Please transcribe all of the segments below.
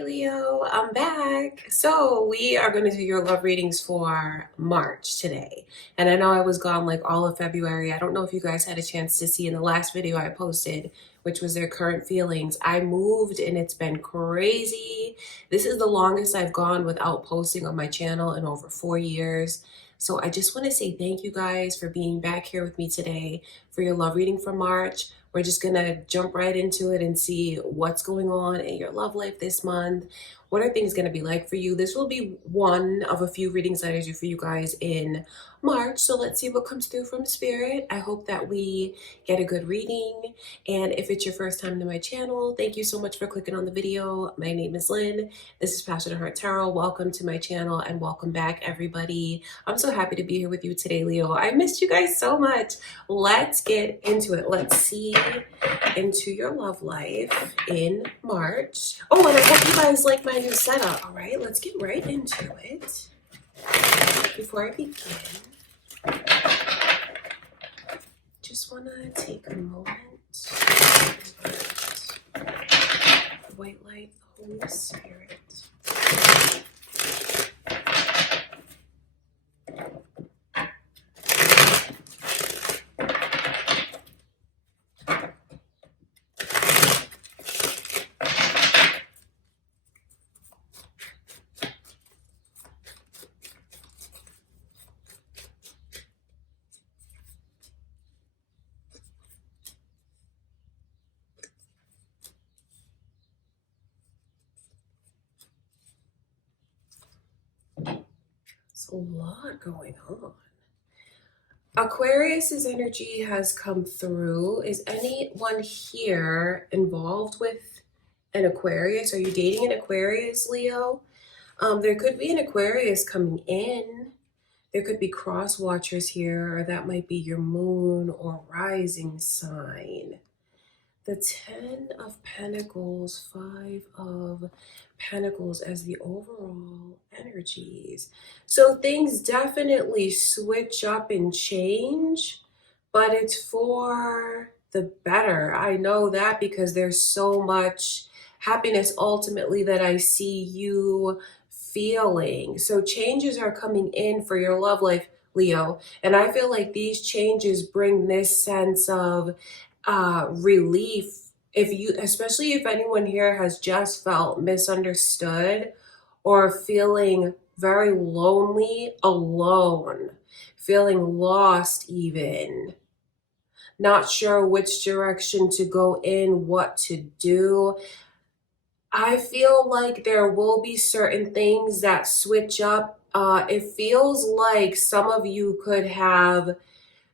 Hey Leo, I'm back. So we are going to do your love readings for March today. And I know I was gone like all of February. I don't know if you guys had a chance to see in the last video I posted, which was their current feelings. I moved and it's been crazy. This is the longest I've gone without posting on my channel in over 4 years. So I just want to say thank you guys for being back here with me today for your love reading for March. We're just gonna jump right into it and see what's going on in your love life this month. What are things gonna be like for you? This will be one of a few readings that I do for you guys in March. So let's see what comes through from Spirit. I hope that we get a good reading. And if it's your first time to my channel, thank you so much for clicking on the video. My name is Lynn. This is Passionate Heart Tarot. Welcome to my channel and welcome back, everybody. I'm so happy to be here with you today, Leo. I missed you guys so much. Let's get into it. Let's see into your love life in March. Oh, and I hope you guys like my new setup. All right, let's get right into it. Before I begin, just want to take a moment and white light the Holy Spirit. A lot going on. Aquarius's energy has come through. Is anyone here involved with an Aquarius? Are you dating an Aquarius, Leo? There could be an Aquarius coming in. There could be cross watchers here, or that might be your moon or rising sign. The 10 of Pentacles, 5 of Pentacles as the overall energies. So things definitely switch up and change, but it's for the better. I know that because there's so much happiness ultimately that I see you feeling. So changes are coming in for your love life, Leo. And I feel like these changes bring this sense of relief. If you, especially if anyone here has just felt misunderstood or feeling very lonely, alone, feeling lost even, not sure which direction to go in, what to do. I feel like there will be certain things that switch up. It feels like some of you could have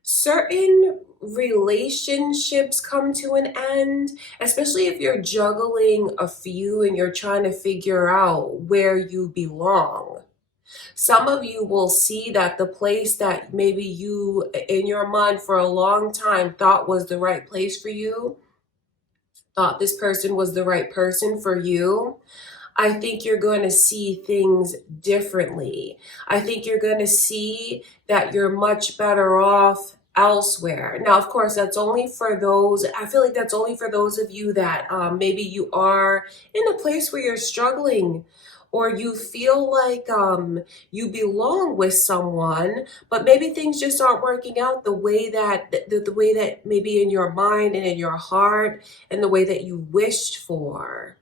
certain relationships come to an end, especially if you're juggling a few and you're trying to figure out where you belong. Some of you will see that the place that maybe you in your mind for a long time thought was the right place for you, thought this person was the right person for you, I think you're going to see things differently. I think you're going to see that you're much better off elsewhere. Now, of course, that's only for those, I feel like that's only for those of you that maybe you are in a place where you're struggling, or you feel like you belong with someone, but maybe things just aren't working out the way that the way that maybe in your mind and in your heart and the way that you wished for.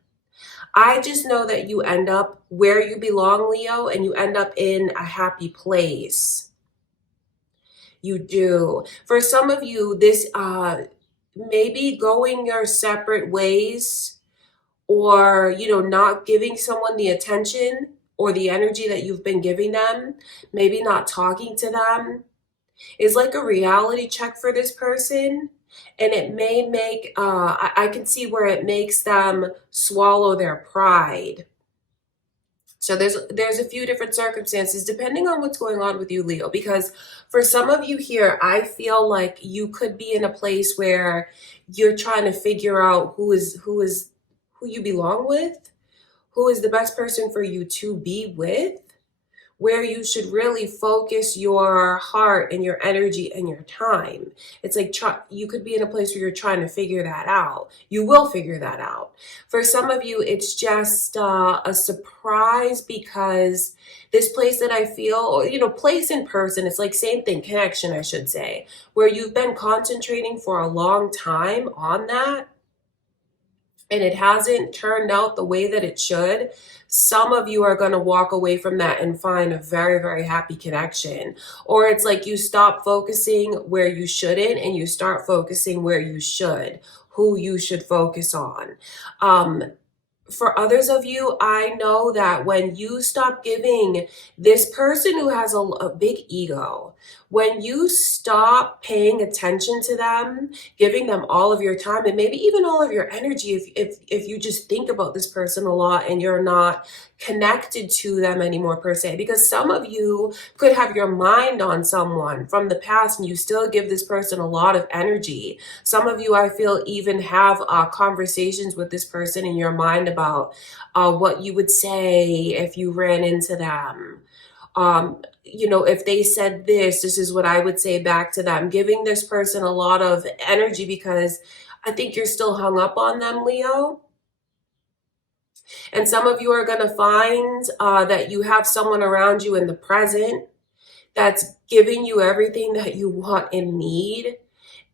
I just know that you end up where you belong, Leo, and you end up in a happy place. You do. For some of you, this maybe going your separate ways, or, you know, not giving someone the attention or the energy that you've been giving them, maybe not talking to them, is like a reality check for this person. And it may make, I can see where it makes them swallow their pride. So there's a few different circumstances depending on what's going on with you, Leo, because for some of you here, I feel like you could be in a place where you're trying to figure out who you belong with, who is the best person for you to be with, where you should really focus your heart and your energy and your time. It's like you could be in a place where you're trying to figure that out. You will figure that out. For some of you, it's just a surprise, because this place that I feel, or, place in person, it's like same thing, connection, I should say, where you've been concentrating for a long time on that, and it hasn't turned out the way that it should. Some of you are going to walk away from that and find a very, very happy connection. Or it's like you stop focusing where you shouldn't and you start focusing where you should, who you should focus on. For others of you, I know that when you stop giving this person who has a big ego, when you stop paying attention to them, giving them all of your time and maybe even all of your energy, if you just think about this person a lot and you're not connected to them anymore per se, because some of you could have your mind on someone from the past and you still give this person a lot of energy. Some of you, I feel, even have conversations with this person in your mind about what you would say if you ran into them. If they said this is what I would say back to them, giving this person a lot of energy because I think you're still hung up on them, Leo. And some of you are going to find that you have someone around you in the present that's giving you everything that you want and need.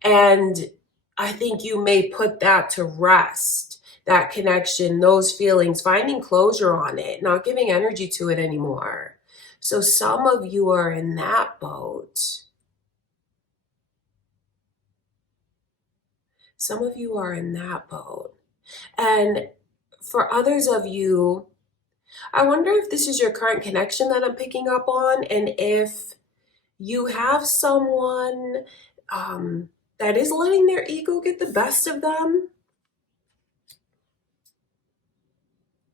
And I think you may put that to rest, that connection, those feelings, finding closure on it, not giving energy to it anymore. So some of you are in that boat. Some of you are in that boat. And for others of you, I wonder if this is your current connection that I'm picking up on, and if you have someone that is letting their ego get the best of them,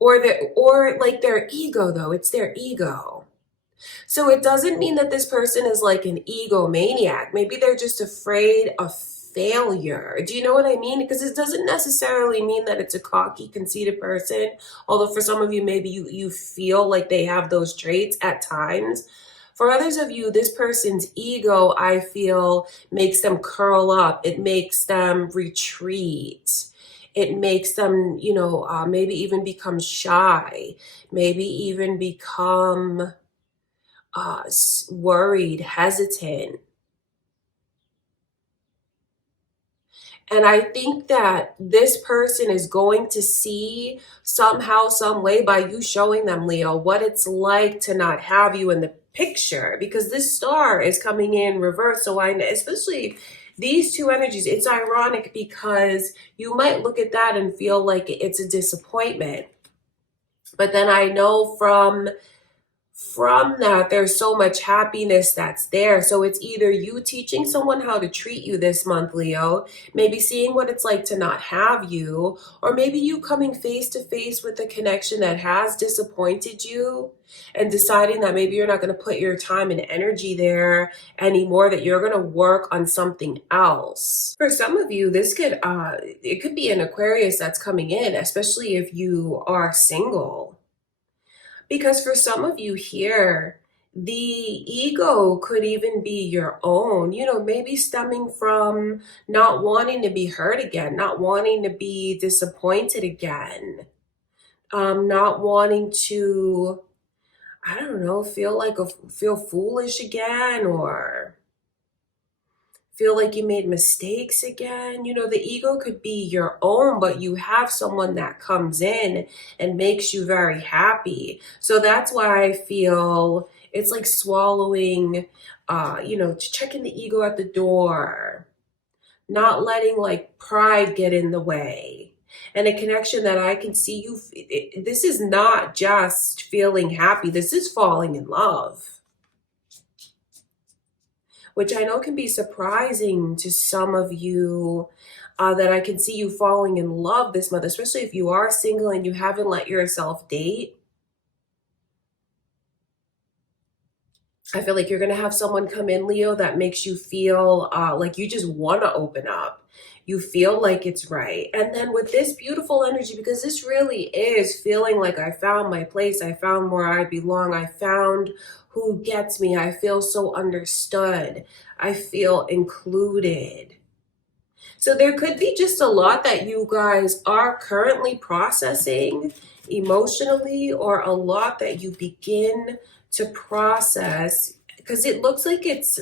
or their ego, though, it's their ego. So it doesn't mean that this person is like an egomaniac. Maybe they're just afraid of failure. Do you know what I mean? Because it doesn't necessarily mean that it's a cocky, conceited person. Although for some of you, maybe you feel like they have those traits at times. For others of you, this person's ego, I feel, makes them curl up. It makes them retreat. It makes them, maybe even become shy. Maybe even become worried, hesitant. And I think that this person is going to see somehow, some way, by you showing them, Leo, what it's like to not have you in the picture, because this star is coming in reverse. So especially these two energies, it's ironic because you might look at that and feel like it's a disappointment. But then I know from that, there's so much happiness that's there. So it's either you teaching someone how to treat you this month, Leo, maybe seeing what it's like to not have you, or maybe you coming face to face with a connection that has disappointed you and deciding that maybe you're not going to put your time and energy there anymore, that you're going to work on something else. For some of you, this could it could be an Aquarius that's coming in, especially if you are single. Because for some of you here, the ego could even be your own, maybe stemming from not wanting to be hurt again, not wanting to be disappointed again, not wanting to, I don't know, feel foolish again, or feel like you made mistakes again. The ego could be your own, but you have someone that comes in and makes you very happy. So that's why I feel it's like swallowing, checking the ego at the door, not letting like pride get in the way. And a connection that I can see this is not just feeling happy, this is falling in love, which I know can be surprising to some of you, that I can see you falling in love this month, especially if you are single and you haven't let yourself date. I feel like you're going to have someone come in, Leo, that makes you feel like you just want to open up. You feel like it's right. And then with this beautiful energy, because this really is feeling like I found my place, I found where I belong, I found who gets me, I feel so understood, I feel included. So there could be just a lot that you guys are currently processing emotionally, or a lot that you begin to process, because it looks like it's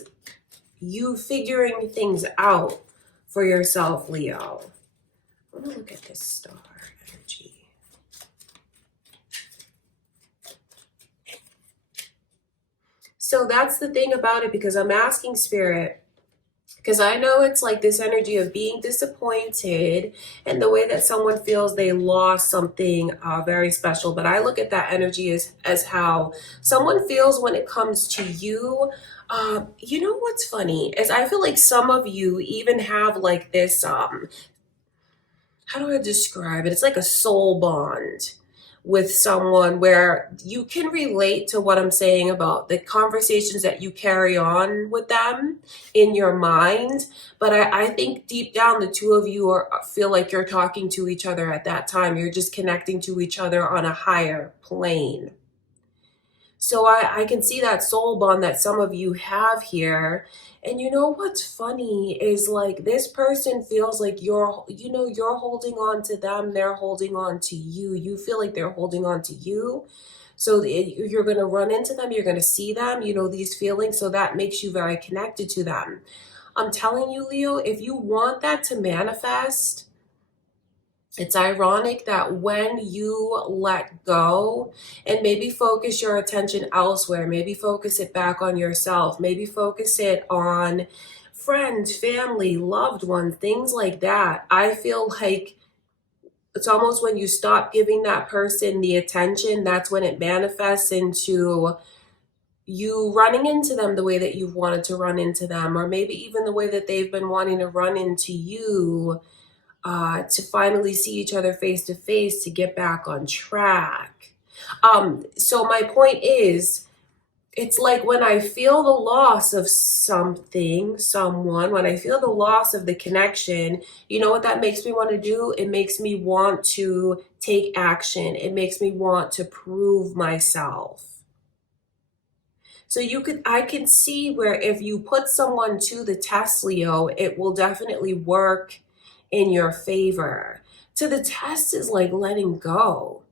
you figuring things out for yourself, Leo. I'm gonna look at this star energy. So that's the thing about it, because I'm asking Spirit, because I know it's like this energy of being disappointed and the way that someone feels they lost something very special. But I look at that energy as how someone feels when it comes to you. You know what's funny is I feel like some of you even have like this, how do I describe it? It's like a soul bond with someone where you can relate to what I'm saying about the conversations that you carry on with them in your mind. But I think deep down, the two of you feel like you're talking to each other at that time. You're just connecting to each other on a higher plane. So I can see that soul bond that some of you have here. And you know what's funny is like this person feels like you're holding on to them, they're holding on to you. You feel like they're holding on to you. So you're going to run into them, you're going to see them, these feelings. So that makes you very connected to them. I'm telling you, Leo, if you want that to manifest, it's ironic that when you let go and maybe focus your attention elsewhere, maybe focus it back on yourself, maybe focus it on friends, family, loved ones, things like that. I feel like it's almost when you stop giving that person the attention, that's when it manifests into you running into them the way that you've wanted to run into them, or maybe even the way that they've been wanting to run into you. To finally see each other face to face, to get back on track. So my point is, it's like when I feel the loss of something, someone, when I feel the loss of the connection, you know what that makes me want to do? It makes me want to take action. It makes me want to prove myself. So I can see where if you put someone to the test, Leo, it will definitely work in your favor. So the test is like letting go.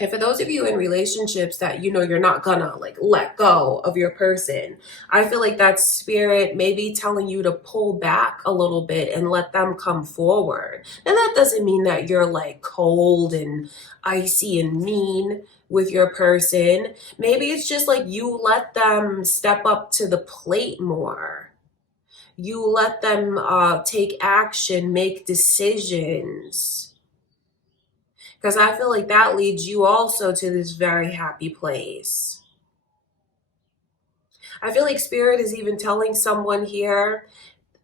And for those of you in relationships that you're not gonna like let go of your person, I feel like that's Spirit maybe telling you to pull back a little bit and let them come forward. And that doesn't mean that you're like cold and icy and mean with your person. Maybe it's just like you let them step up to the plate more. You let them take action, make decisions. Because I feel like that leads you also to this very happy place. I feel like Spirit is even telling someone here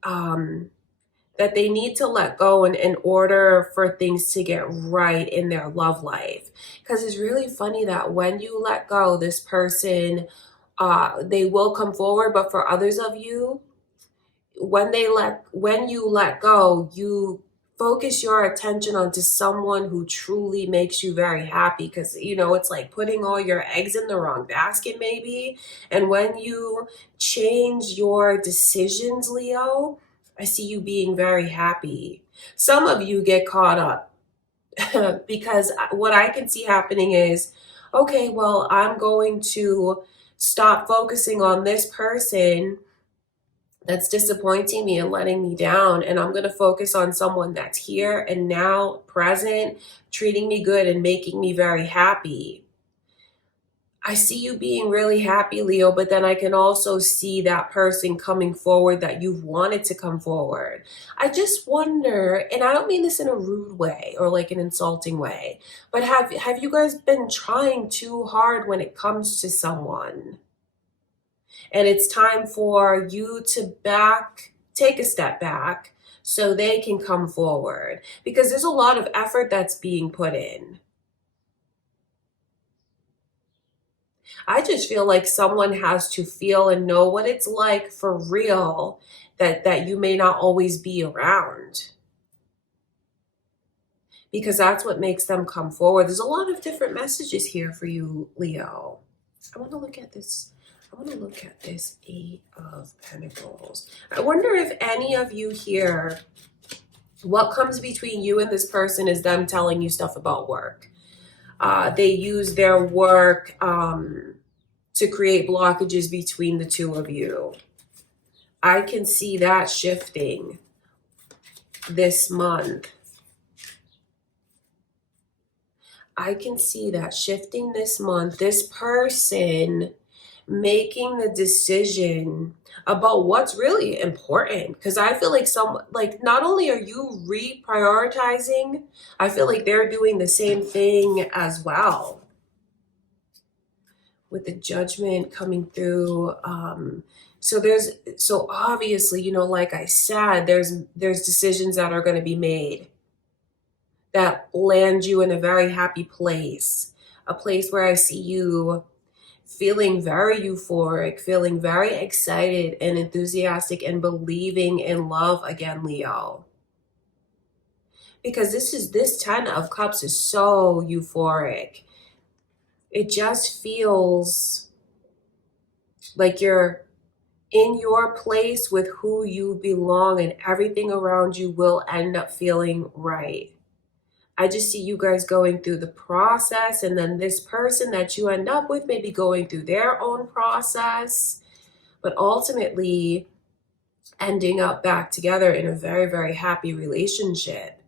that they need to let go in order for things to get right in their love life. Because it's really funny that when you let go, this person, they will come forward. But for others of you, when you let go, you focus your attention onto someone who truly makes you very happy, because it's like putting all your eggs in the wrong basket maybe. And when you change your decisions, Leo, I see you being very happy. Some of you get caught up because what I can see happening is, okay, well, I'm going to stop focusing on this person that's disappointing me and letting me down, and I'm going to focus on someone that's here and now, present, treating me good and making me very happy. I see you being really happy, Leo, but then I can also see that person coming forward that you've wanted to come forward. I just wonder, and I don't mean this in a rude way or like an insulting way, but have you guys been trying too hard when it comes to someone? And it's time for you to take a step back so they can come forward, because there's a lot of effort that's being put in. I just feel like someone has to feel and know what it's like for real, that you may not always be around, because that's what makes them come forward. There's a lot of different messages here for you, Leo. I want to look at this. I want to look at this Eight of Pentacles. I wonder if any of you here, what comes between you and this person is them telling you stuff about work. They use their work to create blockages between the two of you. I can see that shifting this month. I can see that shifting this month. This person making the decision about what's really important, because I feel like not only are you reprioritizing, I feel like they're doing the same thing as well, with the Judgment coming through. So obviously, you know, like I said, there's decisions that are going to be made that land you in a very happy place, a place where I see you feeling very euphoric, feeling very excited and enthusiastic and believing in love again, Leo. Because this 10 of Cups is so euphoric. It just feels like you're in your place with who you belong, and everything around you will end up feeling right. I just see you guys going through the process, and then this person that you end up with may be going through their own process, but ultimately ending up back together in a very, very happy relationship.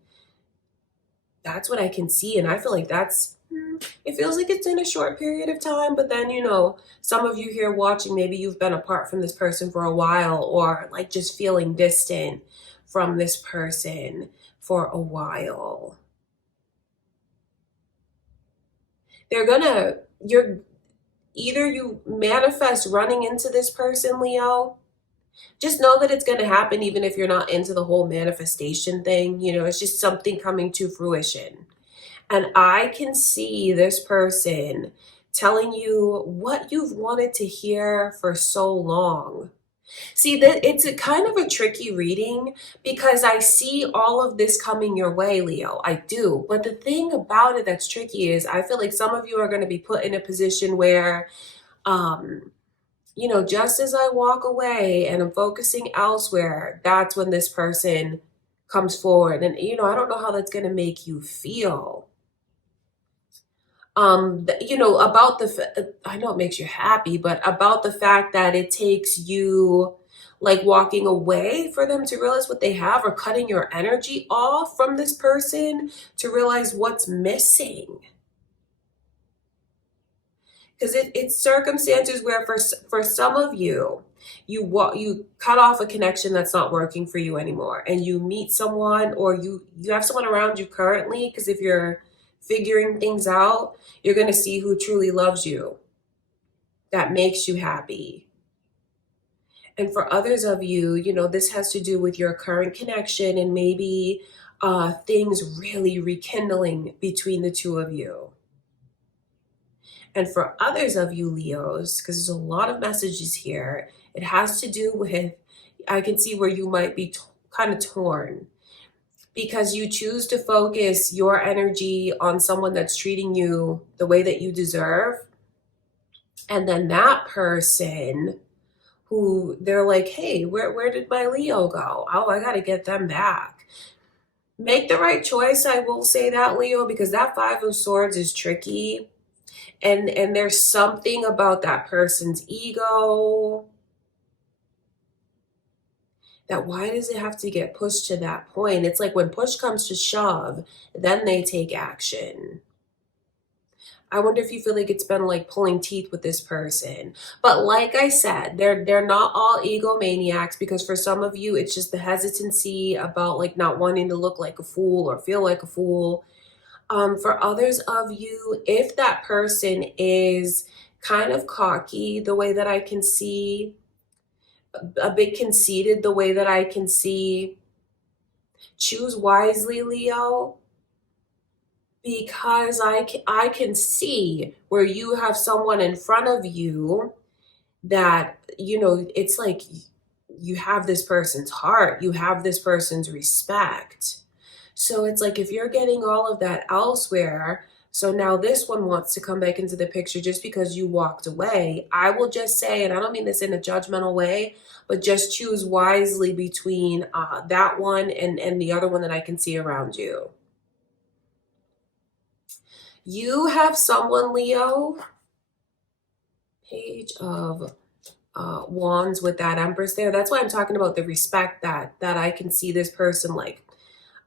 That's what I can see, and I feel like it feels like it's in a short period of time, but then, you know, some of you here watching, maybe you've been apart from this person for a while, or like just feeling distant from this person for a while. You manifest running into this person, Leo. Just know that it's going to happen even if you're not into the whole manifestation thing. You know, it's just something coming to fruition. And I can see this person telling you what you've wanted to hear for so long. See, that it's a kind of a tricky reading, because I see all of this coming your way, Leo. I do. But the thing about it that's tricky is I feel like some of you are going to be put in a position where, you know, just as I walk away and I'm focusing elsewhere, that's when this person comes forward. And, you know, I don't know how that's going to make you feel. You know, I know it makes you happy, but about the fact that it takes you like walking away for them to realize what they have, or cutting your energy off from this person to realize what's missing. Because it's circumstances where for some of you, you cut off a connection that's not working for you anymore, and you meet someone, or you have someone around you currently, because if you're figuring things out, you're going to see who truly loves you, that makes you happy. And for others of you, you know, this has to do with your current connection, and maybe things really rekindling between the two of you. And for others of you, Leos, because there's a lot of messages here, it has to do with, I can see where you might be kind of torn, because you choose to focus your energy on someone that's treating you the way that you deserve. And then that person who they're like, hey, where did my Leo go? Oh, I got to get them back. Make the right choice. I will say that, Leo, because that Five of Swords is tricky. And there's something about that person's ego that, why does it have to get pushed to that point? It's like when push comes to shove, then they take action. I wonder if you feel like it's been like pulling teeth with this person. But like I said, they're not all egomaniacs, because for some of you, it's just the hesitancy about like not wanting to look like a fool or feel like a fool. For others of you, if that person is kind of cocky, the way that I can see, a bit conceited, the way that I can see, choose wisely, Leo. because I can see where you have someone in front of you that, you know, it's like you have this person's heart, you have this person's respect. So it's like if you're getting all of that elsewhere, so now this one wants to come back into the picture just because you walked away. I will just say, and I don't mean this in a judgmental way, but just choose wisely between that one and the other one that I can see around you. You have someone, Leo, Page of Wands with that Empress there. That's why I'm talking about the respect that I can see this person like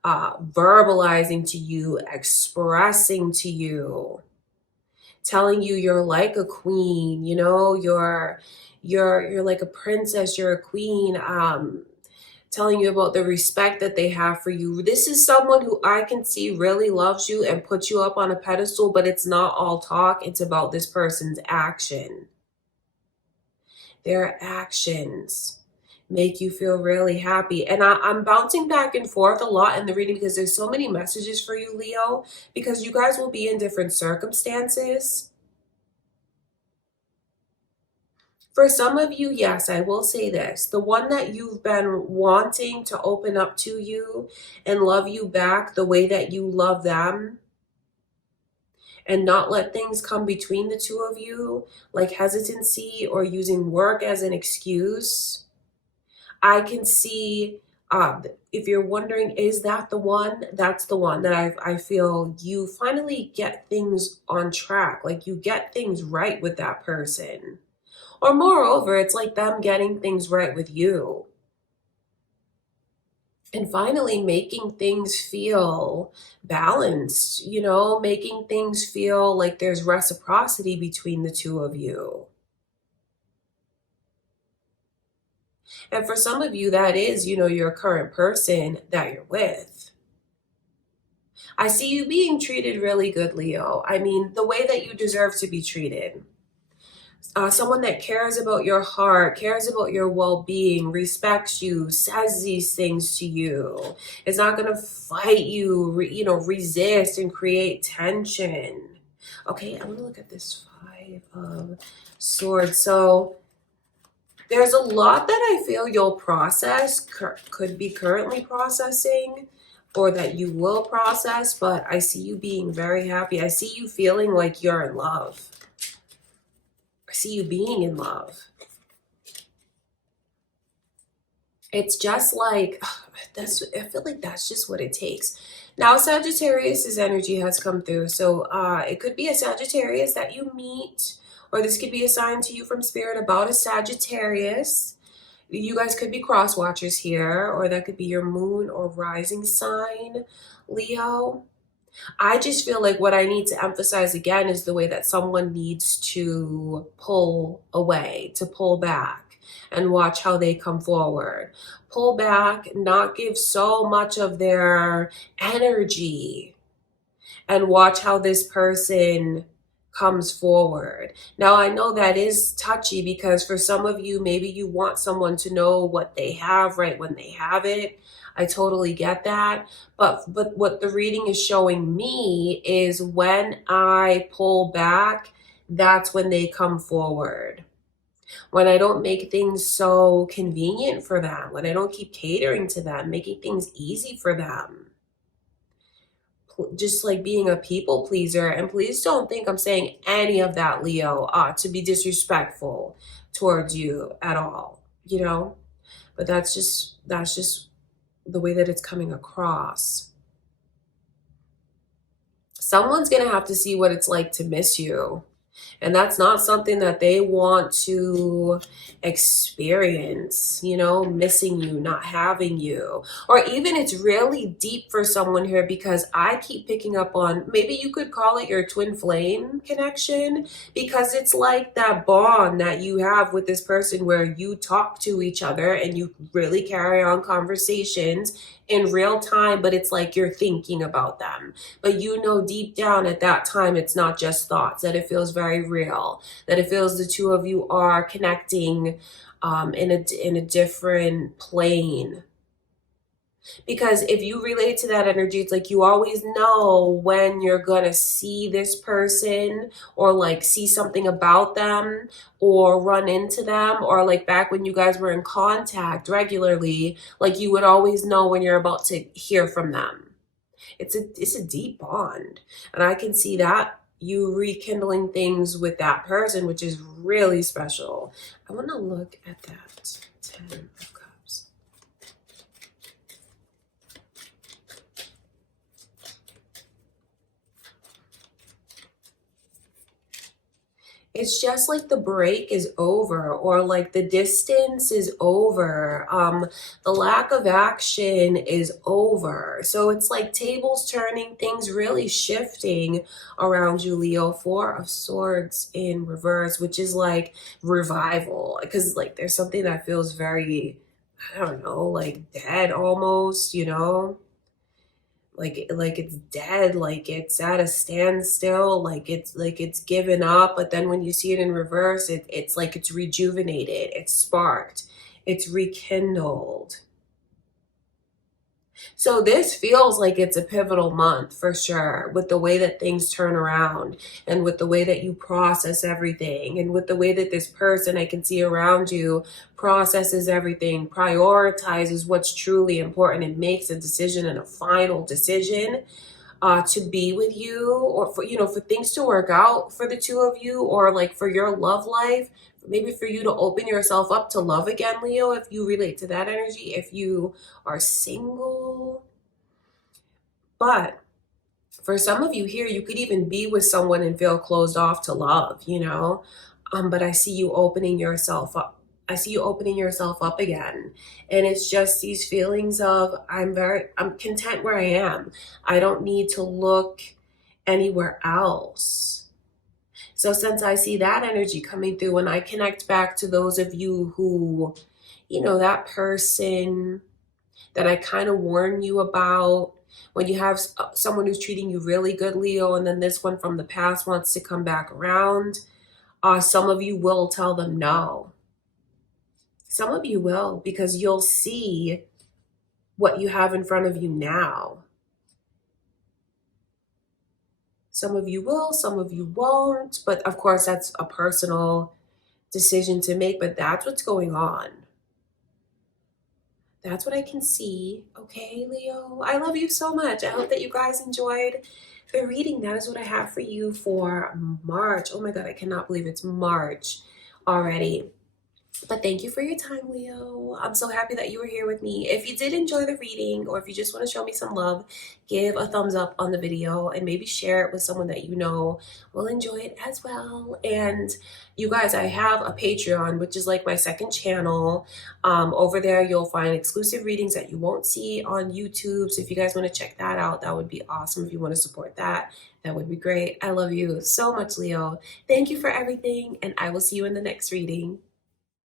verbalizing to you, expressing to you, telling you you're like a queen, you know, you're like a princess, you're a queen, telling you about the respect that they have for you. This is someone who I can see really loves you and puts you up on a pedestal, but it's not all talk, it's about this person's action. Their actions make you feel really happy. And I'm bouncing back and forth a lot in the reading because there's so many messages for you, Leo, because you guys will be in different circumstances. For some of you, yes, I will say this. The one that you've been wanting to open up to you and love you back the way that you love them and not let things come between the two of you, like hesitancy or using work as an excuse. I can see, if you're wondering, is that the one? That's the one that I feel you finally get things on track, like you get things right with that person. Or moreover, it's like them getting things right with you. And finally making things feel balanced, you know, making things feel like there's reciprocity between the two of you. And for some of you, that is, you know, your current person that you're with. I see you being treated really good, Leo. I mean, the way that you deserve to be treated. Someone that cares about your heart, cares about your well-being, respects you, says these things to you, is not going to fight you, you know, resist and create tension. Okay, I want to look at this Five of Swords. So there's a lot that I feel you'll process, could be currently processing, or that you will process, but I see you being very happy. I see you feeling like you're in love. I see you being in love. It's just like, I feel like that's just what it takes. Now, Sagittarius's energy has come through. So it could be a Sagittarius that you meet, or this could be a sign to you from Spirit about a Sagittarius. You guys could be cross watchers here, or that could be your moon or rising sign, Leo. I just feel like what I need to emphasize again is the way that someone needs to pull away, to pull back and watch how they come forward. Pull back, not give so much of their energy, and watch how this person comes forward. Now, I know that is touchy because for some of you, maybe you want someone to know what they have right when they have it. I totally get that. But what the reading is showing me is when I pull back, that's when they come forward. When I don't make things so convenient for them, when I don't keep catering to them, making things easy for them. Just like being a people pleaser. And please don't think I'm saying any of that, Leo, to be disrespectful towards you at all, you know? But that's just the way that it's coming across. Someone's going to have to see what it's like to miss you. And that's not something that they want to experience, you know, missing you, not having you. Or even it's really deep for someone here because I keep picking up on, maybe you could call it your twin flame connection, because it's like that bond that you have with this person where you talk to each other and you really carry on conversations in real time, but it's like you're thinking about them. But you know deep down at that time, it's not just thoughts, that it feels very real, that it feels the two of you are connecting in a different plane. Because if you relate to that energy, it's like you always know when you're gonna see this person, or like see something about them, or run into them, or like back when you guys were in contact regularly, like you would always know when you're about to hear from them. It's a deep bond. And I can see that you rekindling things with that person, which is really special. I want to look at that 10 of Cups. It's just like the break is over, or like the distance is over. The lack of action is over. So it's like tables turning, things really shifting around you, Leo. 4 of Swords in reverse, which is like revival. Because like there's something that feels very, I don't know, like dead almost, you know? Like it's dead, like it's at a standstill, like it's given up. But then when you see it in reverse, it's like it's rejuvenated, it's sparked, it's rekindled. So this feels like it's a pivotal month for sure, with the way that things turn around, and with the way that you process everything, and with the way that this person I can see around you processes everything, prioritizes what's truly important, and makes a decision, and a final decision to be with you, or for, you know, for things to work out for the two of you, or like for your love life, maybe for you to open yourself up to love again, Leo, if you relate to that energy, if you are single. But for some of you here, you could even be with someone and feel closed off to love, you know? But I see you opening yourself up. I see you opening yourself up again. And it's just these feelings of, I'm content where I am. I don't need to look anywhere else. So since I see that energy coming through, and I connect back to those of you who, you know, that person that I kind of warn you about, when you have someone who's treating you really good, Leo, and then this one from the past wants to come back around, some of you will tell them no. Some of you will, because you'll see what you have in front of you now. Some of you will, some of you won't, but of course that's a personal decision to make, but that's what's going on. That's what I can see. Okay, Leo, I love you so much. I hope that you guys enjoyed the reading. That is what I have for you for March. Oh my God, I cannot believe it's March already. But thank you for your time, Leo. I'm so happy that you were here with me. If you did enjoy the reading, or if you just want to show me some love, give a thumbs up on the video, and maybe share it with someone that you know will enjoy it as well. And you guys, I have a Patreon, which is like my second channel. Over there, you'll find exclusive readings that you won't see on YouTube. So if you guys want to check that out, that would be awesome. If you want to support that, that would be great. I love you so much, Leo. Thank you for everything, and I will see you in the next reading.